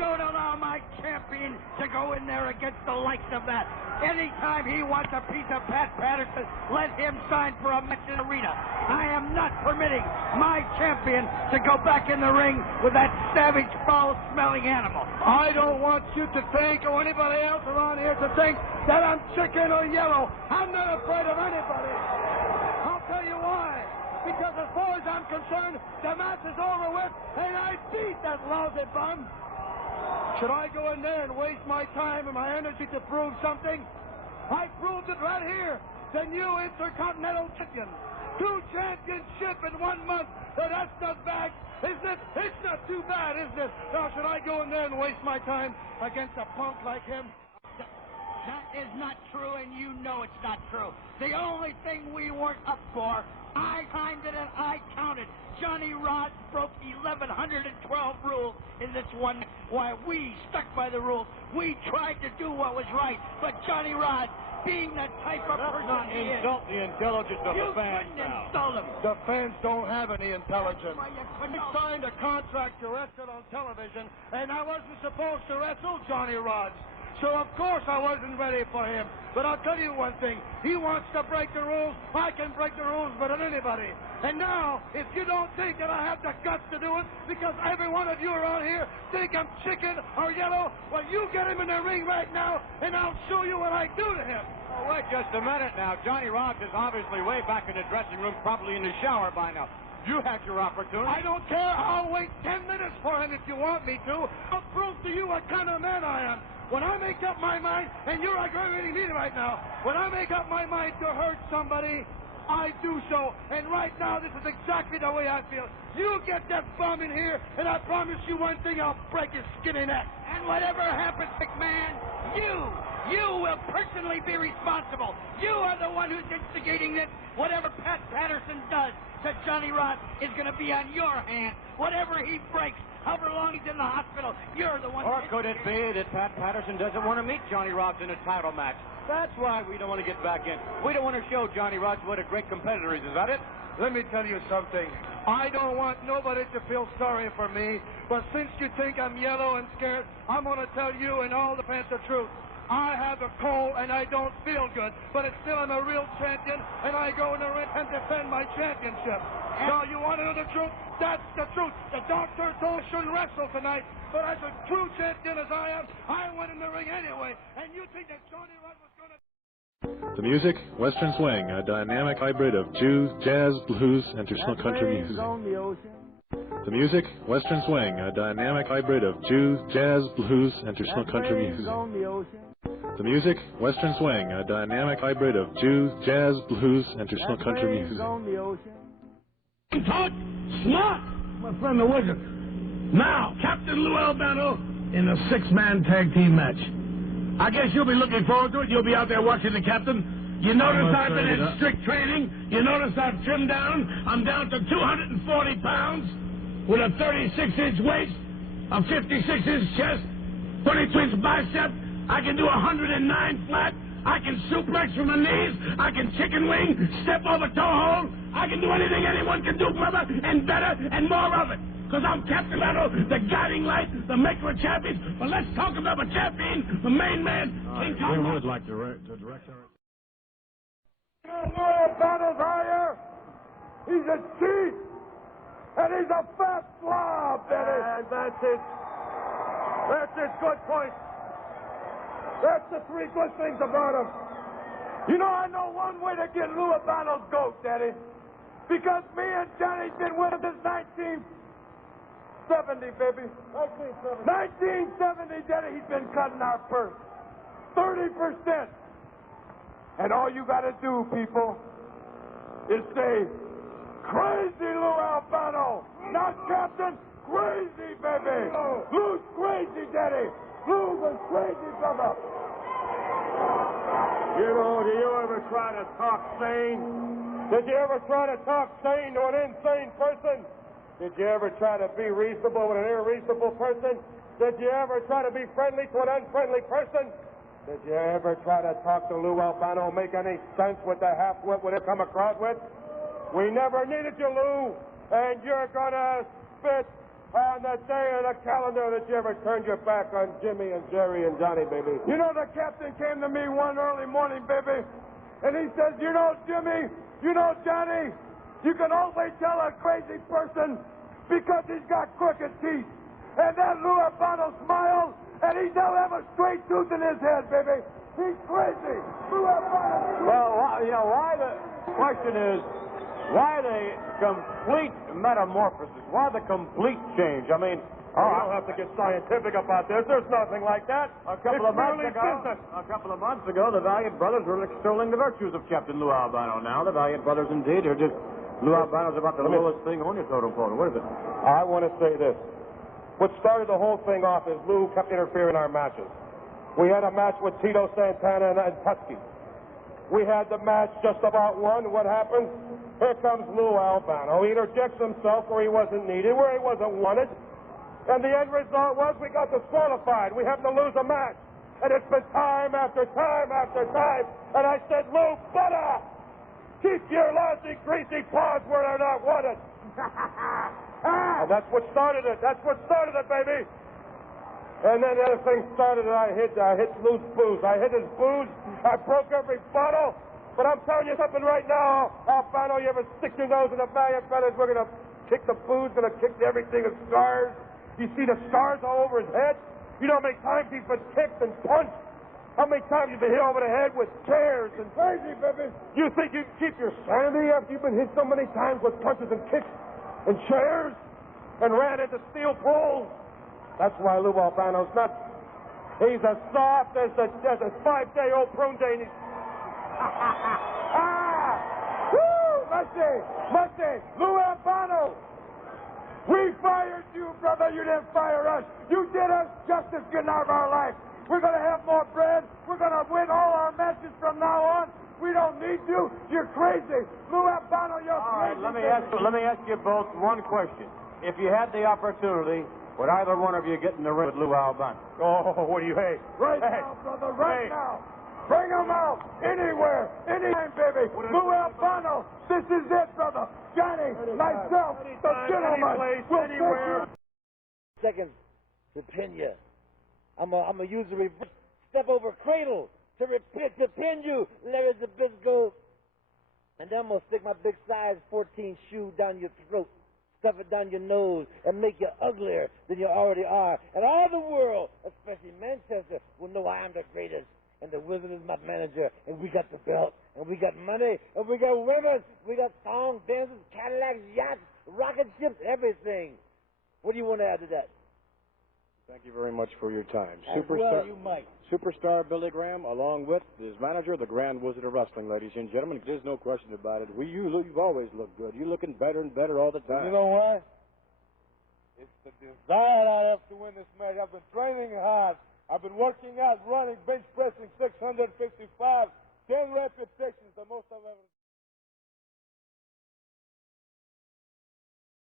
don't allow my champion to go in there against the likes of that. Anytime he wants a piece of Pat Patterson, let him sign for a match in the arena. I am not permitting my champion to go back in the ring with that savage, foul-smelling animal. I don't want you to think, or anybody else around here to think, that I'm chicken or yellow. I'm not afraid of anybody. I'll tell you why. Because as far as I'm concerned, the match is over with, and I beat that lousy bum. Should I go in there and waste my time and my energy to prove something? I proved it right here. The new Intercontinental Champion. 2 championships in 1 month. So that's not bad, isn't it? It's not too bad, isn't it? Now, should I go in there and waste my time against a punk like him? That is not true, and you know it's not true. The only thing we weren't up for, I timed it and I counted. Johnny Rods broke 1,112 rules in this one. Why, we stuck by the rules. We tried to do what was right. But Johnny Rods, being the type of person he is, insult the intelligence of the fans couldn't now. insult him. The fans don't have any intelligence. Why, you couldn't. I signed a contract to wrestle on television, and I wasn't supposed to wrestle Johnny Rods. So, of course, I wasn't ready for him. But I'll tell you one thing. He wants to break the rules. I can break the rules better than anybody. And now, if you don't think that I have the guts to do it, because every one of you around here think I'm chicken or yellow, well, you get him in the ring right now, and I'll show you what I do to him. Oh, wait just a minute now. Johnny Rods is obviously way back in the dressing room, probably in the shower by now. You had your opportunity. I don't care. I'll wait 10 minutes for him if you want me to. I'll prove to you what kind of man I am. When I make up my mind, and you're aggravating me right now, when I make up my mind to hurt somebody, I do so. And right now, this is exactly the way I feel. You get that bum in here, and I promise you one thing, I'll break his skinny neck. And whatever happens, McMahon, you will personally be responsible. You are the one who's instigating this. Whatever Pat Patterson does to Johnny Rods is going to be on your hands. Whatever he breaks, however long he's in the hospital, you're the one. Or could it be that Pat Patterson doesn't want to meet Johnny Rods in a title match? That's why we don't want to get back in. We don't want to show Johnny Rods what a great competitor he is. Is that it? Let me tell you something. I don't want nobody to feel sorry for me, but since you think I'm yellow and scared, I'm going to tell you and all the fans the truth. I have a cold and I don't feel good, but it's still I'm a real champion, and I go in the ring and defend my championship. Now, you want to know the truth? That's the truth. The doctor told me I shouldn't wrestle tonight, but as a true champion as I am, I went in the ring anyway, and you think that Johnny Rods was going to... The music, Western Swing, a dynamic hybrid of jazz, blues, and traditional country music. The music, Western Swing, a dynamic hybrid of jazz, blues, and traditional country music. The music, Western Swing, a dynamic hybrid of jazz, blues, and traditional country music. Talk smart, my friend the Wizard. Now, Captain Lou Albano in a 6-man tag team match. I guess you'll be looking forward to it. You'll be out there watching the captain. You notice I've been in strict training. You notice I've trimmed down. I'm down to 240 pounds with a 36-inch waist, a 56-inch chest, 22-inch bicep. I can do 109 flat. I can suplex from the knees. I can chicken wing, step over toe hold. I can do anything anyone can do, brother, and better and more of it. Because I'm Captain Leno, the guiding light, the maker of champions. But let's talk about the champion, the main man, King Kong. We would like to direct our... Albano's higher. He's a cheat. And he's a fat slob, Dennis. And that's it. That's his good point. That's the 3 good things about him. You know, I know one way to get Lou Albano's goat, Daddy. Because me and Johnny's been with him since 1970, baby. 1970, Daddy, he's been cutting our purse. 30%. And all you got to do, people, is say, crazy Lou Albano. Not Captain, crazy, baby. Lou's crazy, Daddy. Lou was crazy, brother. You know, do you ever try to talk sane? Did you ever try to talk sane to an insane person? Did you ever try to be reasonable with an irreasonable person? Did you ever try to be friendly to an unfriendly person? Did you ever try to talk to Lou Albano, make any sense with the half-wit would have come across with? We never needed you, Lou, and you're gonna spit on the day of the calendar that you ever turned your back on Jimmy and Jerry and Johnny, baby. You know, the captain came to me one early morning, baby, and he says, you know, Jimmy, you know, Johnny, you can always tell a crazy person because he's got crooked teeth. And then Lou Albano smiled, and he don't have a straight tooth in his head, baby. He's crazy. Lou Albano. Well, you know, why the question is, why the complete metamorphosis? Why the complete change? I mean, you don't have to get scientific about this. There's nothing like that. A couple of months ago, the Valiant brothers were extolling the virtues of Captain Lou Albano. Now, the Valiant brothers indeed are just, Lou Albano's about the lowest thing on your totem pole. What is it? I want to say this. What started the whole thing off is Lou kept interfering in our matches. We had a match with Tito Santana and Tutsky. We had the match just about won. What happens? Here comes Lou Albano. He interjects himself where he wasn't needed, where he wasn't wanted. And the end result was we got disqualified. We happened to lose a match. And it's been time after time after time. And I said, Lou, butter! Keep your lousy, greasy paws where they're not wanted. And that's what started it. That's what started it, baby. And then the other thing started, and I hit Lou's booze. I hit his booze. I broke every bottle. But I'm telling you something right now, Albano, you ever stick your nose in the Valiant Brothers, we're going to kick the booze, going to kick everything of scars. You see the scars all over his head? You know how many times he's been kicked and punched? How many times you've been hit over the head with chairs and crazy, baby? You think you can keep your sanity after you've been hit so many times with punches and kicks and chairs and ran into steel poles? That's why Lou Albano's nuts. He's as soft as a 5-day-old prune day. Musty! Lou Albano! We fired you, brother. You didn't fire us. You did us justice getting out of our life. We're going to have more bread. We're going to win all our matches from now on. We don't need you. You're crazy. Lou Albano, you're crazy. All right, let me ask you both one question. If you had the opportunity, would either one of you get in the ring with Lou Albano? Oh, what do you hate? Right now, brother, right now. Bring him out. Anywhere. Anytime, baby. Lou Albano. This is it, brother. Johnny, myself, the gentleman. Anywhere. Seconds to pin you. I'm gonna use the reverse step over cradle to pin you, Larry Zbyszko. And then I'm gonna stick my big size 14 shoe down your throat, stuff it down your nose, and make you uglier than you already are. And all the world, especially Manchester, will know I am the greatest. And the Wizard is my manager, and we got the belt, and we got money, and we got women, we got song dances, Cadillacs, yachts, rocket ships, everything. What do you want to add to that? Thank you very much for your time. Well, you might. Superstar Billy Graham, along with his manager, the Grand Wizard of Wrestling, ladies and gentlemen. There's no question about it. You've always looked good. You're looking better and better all the time. You know why? It's the desire I have to win this match. I've been training hard. I've been working out, running, bench pressing 655, 10 repetitions, the most I've ever done.